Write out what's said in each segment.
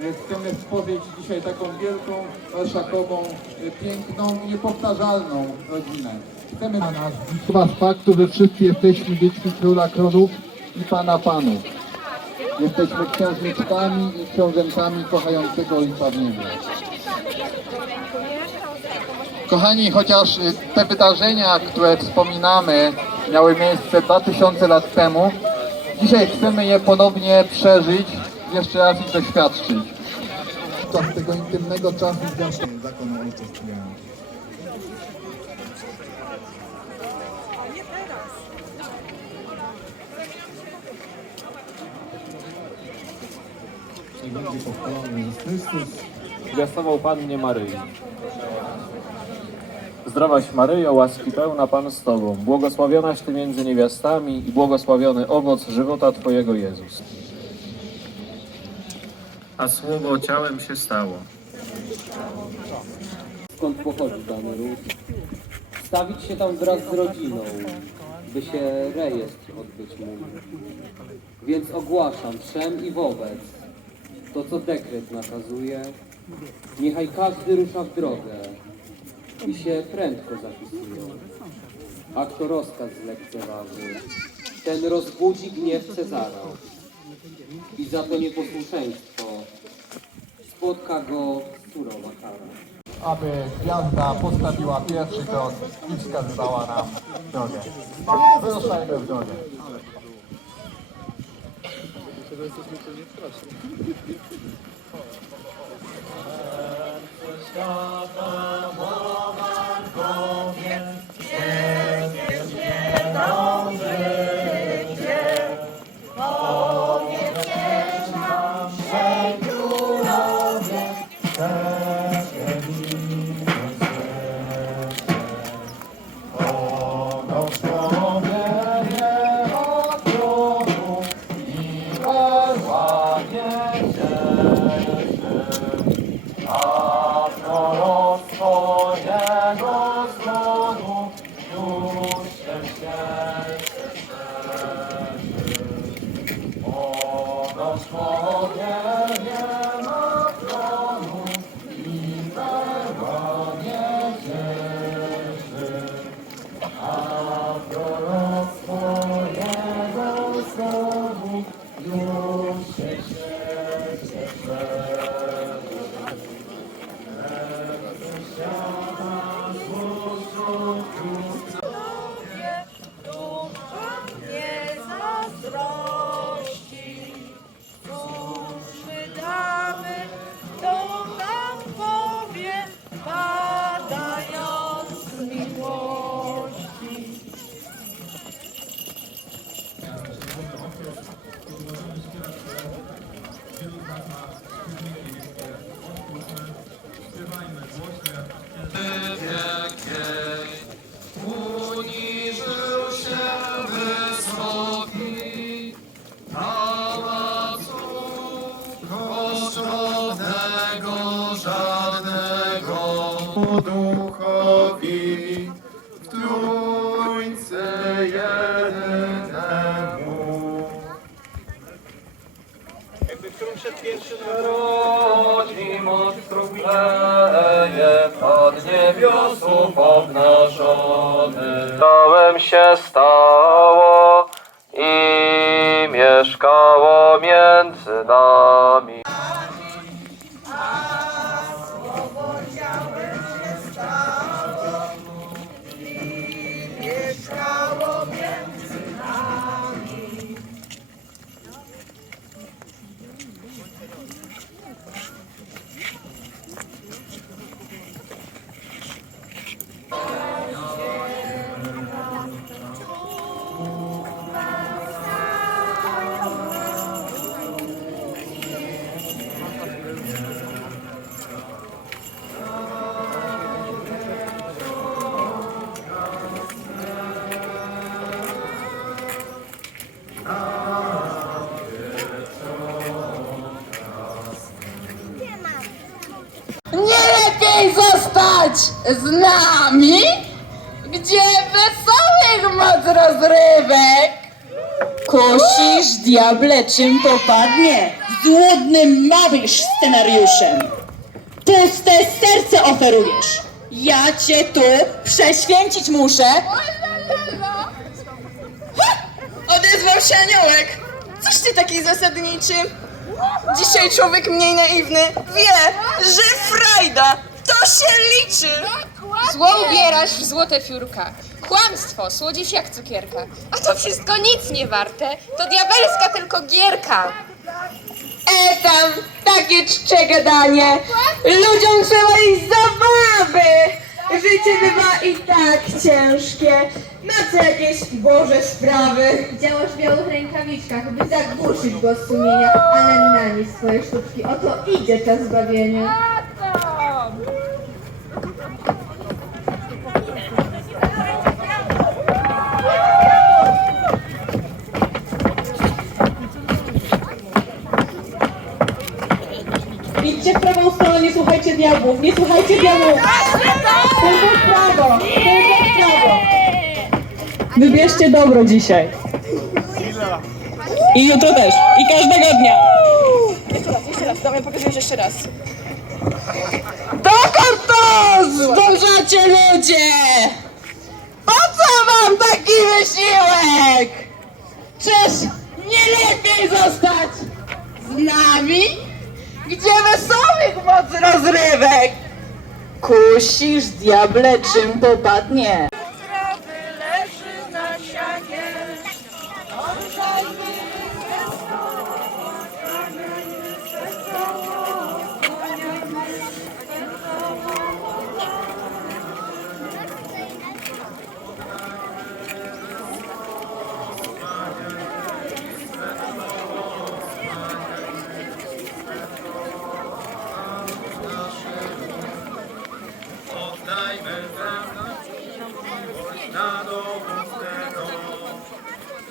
e, chcemy stworzyć dzisiaj taką wielką, orszakową, e, piękną niepowtarzalną rodzinę. Chcemy na nas chyba z faktu, że wszyscy jesteśmy dziećmi króla królów i pana panów. Jesteśmy księżniczkami i książętami kochającego ojca w niebie. Kochani, chociaż y, te wydarzenia, które wspominamy, miały miejsce 2000 lat temu, dzisiaj chcemy je ponownie przeżyć, jeszcze raz ich doświadczyć. Czas tego intymnego czasu związku zakonu ojców przyjąć. Niech będzie pochwalony Jezus Chrystus. Zwiastował Pannie Maryi. Zdrowaś Maryjo, łaski pełna Pan z Tobą, błogosławionaś Ty między niewiastami i błogosławiony owoc żywota Twojego Jezus. A słowo ciałem się stało. skąd pochodzi dany ród. Stawić się tam wraz z rodziną, by się rejestr odbyć mógł. Więc ogłaszam wszem i wobec to, co dekret nakazuje. Niechaj każdy rusza w drogę i się prędko zapisuje. A kto rozkaz zlekceważy, ten rozbudzi gniew Cezara. I za to nieposłuszeństwo spotka go surowa kara. Aby gwiazda postawiła pierwszy krok i wskazywała nam drogę. Wyruszajmy w drogę. Nie żadnego duchowi w Trójcy jedynemu. Jakby którym przed pierwszym rodzi moc trubleje Pan niebiosów obnażony. Stałem się stało i mieszkało między nami. Zostać z nami, gdzie wesołych moc rozrywek. Kusisz, diable, czym popadnie. Złudnym mawisz scenariuszem. Puste serce oferujesz. Ja cię tu prześwięcić muszę. Odezwał się aniołek. Coś ty taki zasadniczy. Dzisiaj człowiek mniej naiwny wie, że frajda to się liczy. Zło ubierasz w złote fiurka. Kłamstwo słodzisz jak cukierka. A to wszystko nic nie warte. To diabelska tylko gierka. E tam, takie czcze gadanie. Ludziom trzeba iść zabawy. Życie bywa i tak ciężkie. Na co jakieś Boże sprawy? Działasz w białych rękawiczkach, by zagłuszyć go z sumienia, ale na nic swoje sztuczki. Oto idzie czas zbawienia. Stronę, nie słuchajcie diabłów, nie słuchajcie diabłów. Tylko w prawo, tylko w prawo. Wybierzcie dobro dzisiaj. I jutro też. I każdego dnia. Jeszcze raz, jeszcze raz, dawaj pokażę jeszcze raz. Dokąd to zdążacie ludzie? Po co wam taki wysiłek? Czyż nie lepiej zostać z nami? Gdzie wesołych moc rozrywek? Kusisz, diable, czym popadnie? Trawy leży na sianie.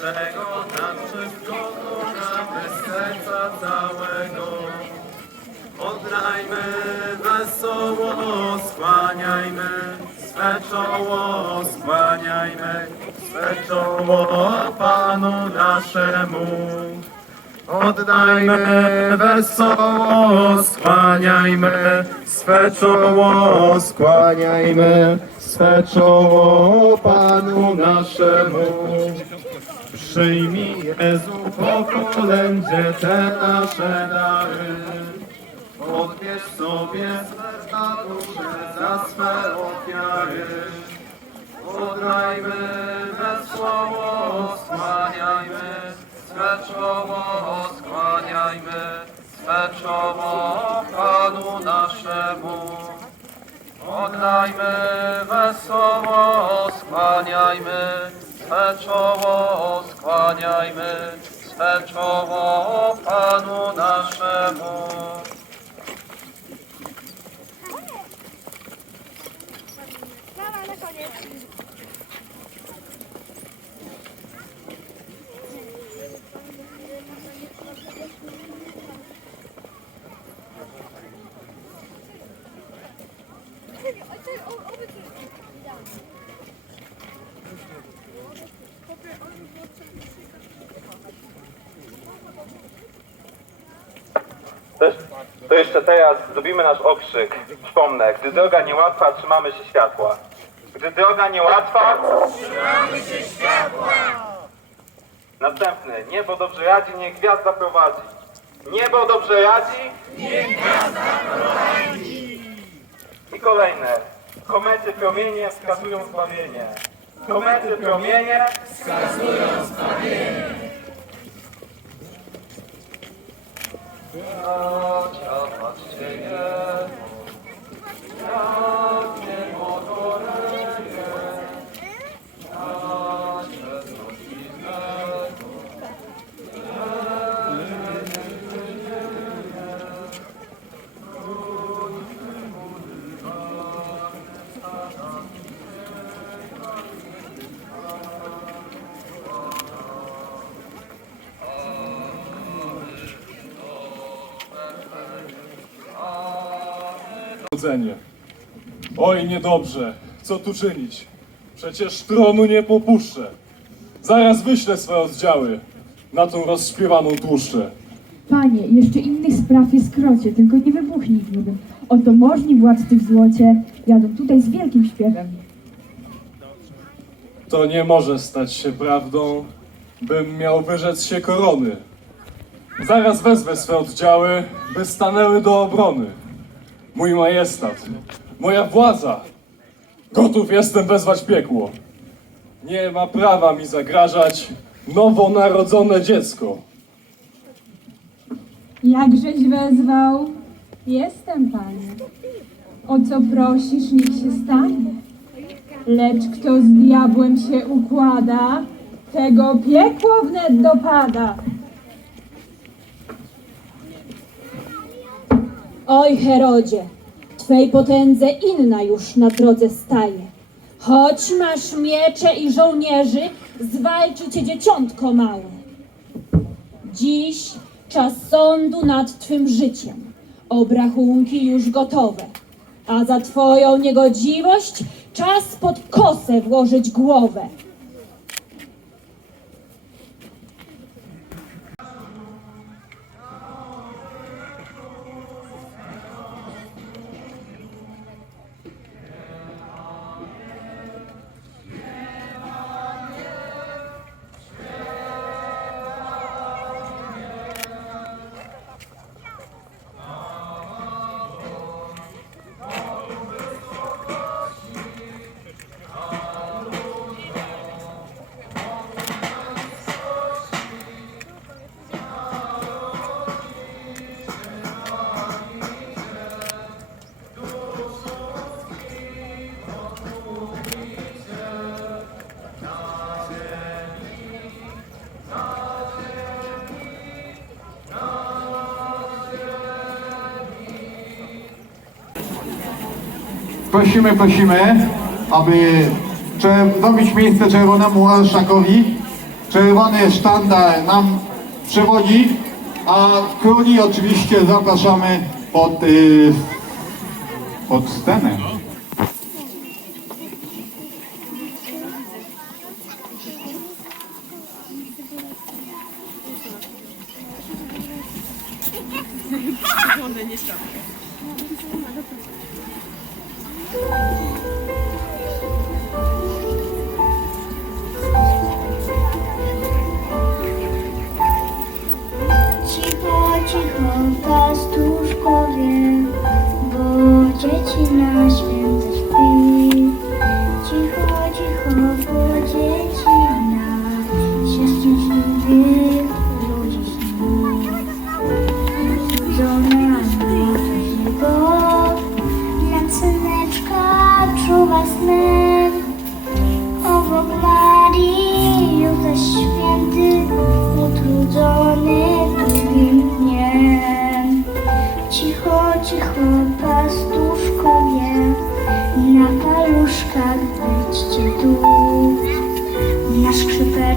Czego nam wszystko kochamy z serca całego. Oddajmy wesoło, skłaniajmy swe czoło, skłaniajmy swe czoło Panu naszemu. Oddajmy wesoło, skłaniajmy swe czoło, skłaniajmy swe czoło Panu naszemu. Przyjmij Jezu po kolędzie te nasze dary. Odbierz sobie serca dusze za swe ofiary. Oddajmy wesoło, skłaniajmy swe czoło, skłaniajmy swe czoło Panu naszemu. Oddajmy wesoło, skłaniajmy swe czoło, skłaniajmy swe czoło Panu naszemu. To jeszcze teraz zrobimy nasz okrzyk. Przypomnę, gdy droga niełatwa, trzymamy się światła. Gdy droga niełatwa, trzymamy się światła. Następny. Niebo dobrze radzi, niech gwiazda prowadzi. Niebo dobrze radzi, niech gwiazda prowadzi. I kolejne. Komety promienie wskazują zbawienie. Komety promienie Bracia, patrzcie Chodzenie. Oj, niedobrze. Co tu czynić? Przecież tronu nie popuszczę. Zaraz wyślę swe oddziały. na tą rozśpiewaną tłuszczę. Panie, jeszcze innych spraw jest krocie, tylko nie wybuchnij gniewem. Oto możni władcy w złocie jadą tutaj z wielkim śpiewem. To nie może stać się prawdą, bym miał wyrzec się korony. Zaraz wezwę swe oddziały, by stanęły do obrony. Mój majestat, moja władza, gotów jestem wezwać piekło. Nie ma prawa mi zagrażać nowonarodzone dziecko. Jakżeś wezwał? Jestem, panie. O co prosisz, niech się stanie. Lecz kto z diabłem się układa, tego piekło wnet dopada. Oj, Herodzie, Twej potędze inna już na drodze staje. Choć masz miecze i żołnierzy, zwalczy cię dzieciątko małe. Dziś czas sądu nad Twym życiem, obrachunki już gotowe, a za Twoją niegodziwość czas pod kosę włożyć głowę. Prosimy, prosimy, aby zrobić miejsce czerwonemu orszakowi. Czerwony sztandar nam przewodzi, a króli oczywiście zapraszamy pod, y, pod scenę.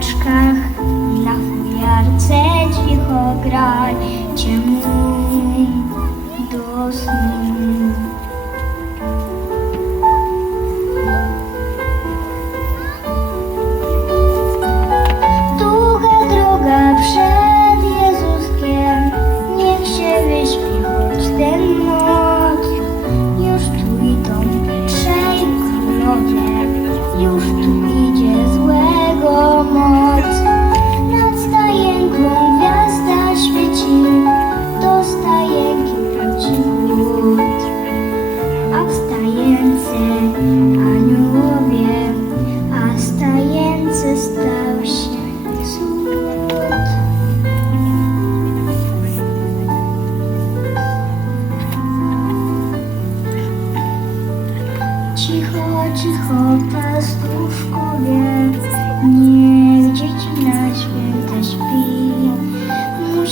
Na fujarce cicho grajcie mu do snu.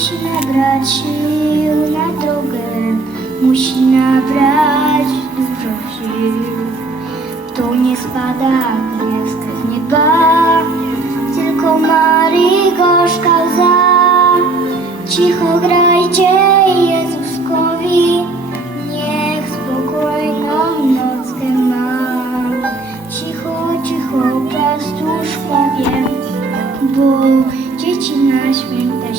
Musi nabrać sił na drogę, musi nabrać dużo sił. To nie spada gwiazdka z nieba, tylko Marii gorzka łza. Cicho grajcie Jezuskowi, niech spokojną nockę ma. Cicho, cicho, pastuszkowie, bo dzieci na święta.